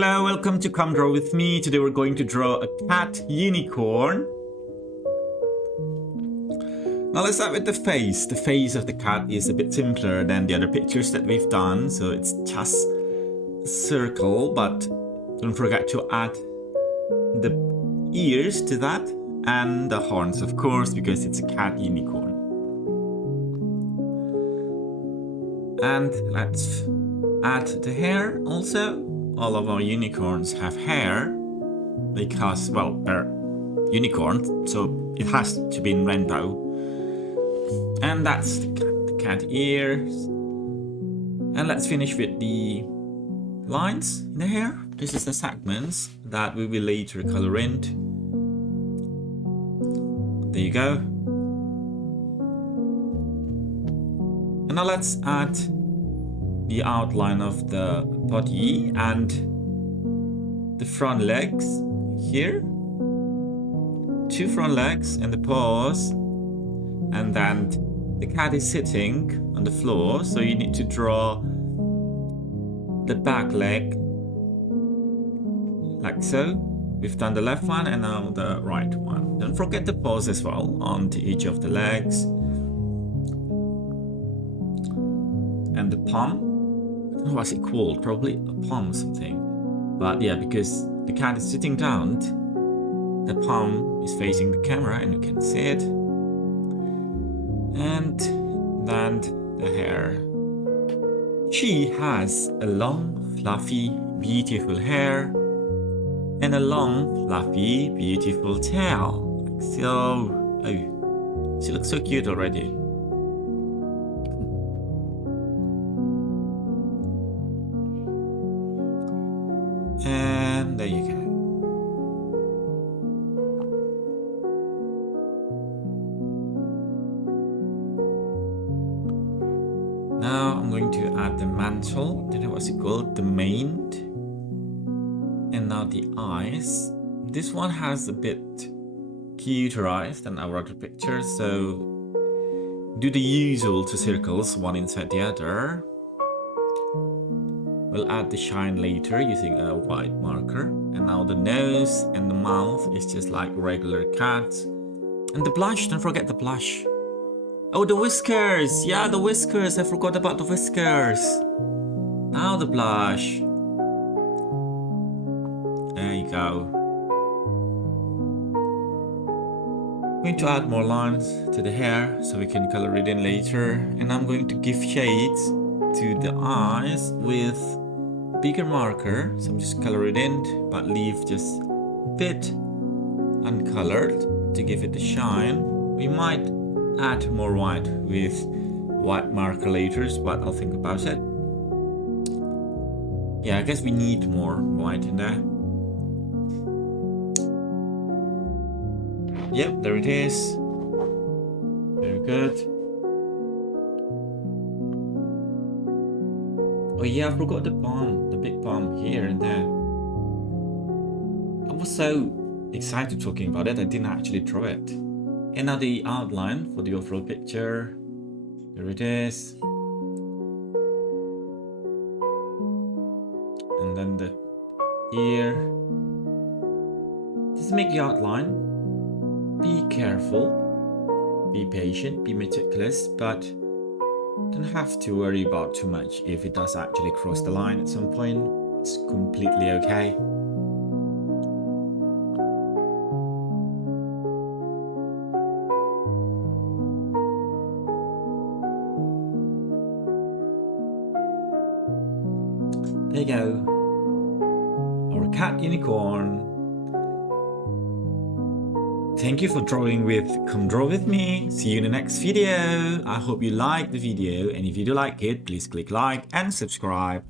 Hello, welcome to Come Draw With Me. Today we're going to draw a cat unicorn. Now let's start with the face. The face of the cat is a bit simpler than the other pictures that we've done. So it's just a circle, but don't forget to add the ears to that and the horns, of course, because it's a cat unicorn. And let's add the hair also. All of our unicorns have hair because, well, they're unicorns, so it has to be in rainbow. And that's the cat ears. And let's finish with the lines in the hair. This is the segments that we will later color in. There you go. And now let's add the outline of the body and the front legs here. 2 front legs and the paws. And then the cat is sitting on the floor, so you need to draw the back leg like so. We've done the left one and now the right one. Don't forget the paws as well onto each of the legs. And the palm. I don't know what's it called, probably a palm or something. But yeah, because the cat is sitting down, the palm is facing the camera and you can see it. And then the hair. She has a long, fluffy, beautiful hair and a long, fluffy, beautiful tail. Like so. Oh, she looks so cute already. And there you go. Now I'm going to add the mantle. I don't know what's it called, the mane. And now the eyes. This one has a bit cuter eyes than our other pictures, so do the usual 2 circles, one inside the other. We'll add the shine later using a white marker. And now the nose and the mouth is just like regular cat. And the blush, don't forget the blush. Oh, the whiskers! Yeah, the whiskers! I forgot about the whiskers. Now the blush. There you go. I'm going to add more lines to the hair so we can color it in later. And I'm going to give shades to the eyes with a bigger marker. So I'm just color it in, but leave just a bit uncolored to give it a shine. We might add more white with white marker later, but I'll think about it. Yeah, I guess we need more white in there. Yep, there it is. Very good. Oh yeah, I forgot the palm, the big palm here and there. I was so excited talking about it, I didn't actually draw it. And now the outline for the overall picture. There it is. And then the ear. Just make the outline. Be careful. Be patient. Be meticulous. But don't have to worry about too much if it does actually cross the line at some point. It's completely okay. There you go. Our cat unicorn. Thank you for drawing with Come Draw With Me. See you in the next video. I hope you liked the video, and if you do like it, please click like and subscribe.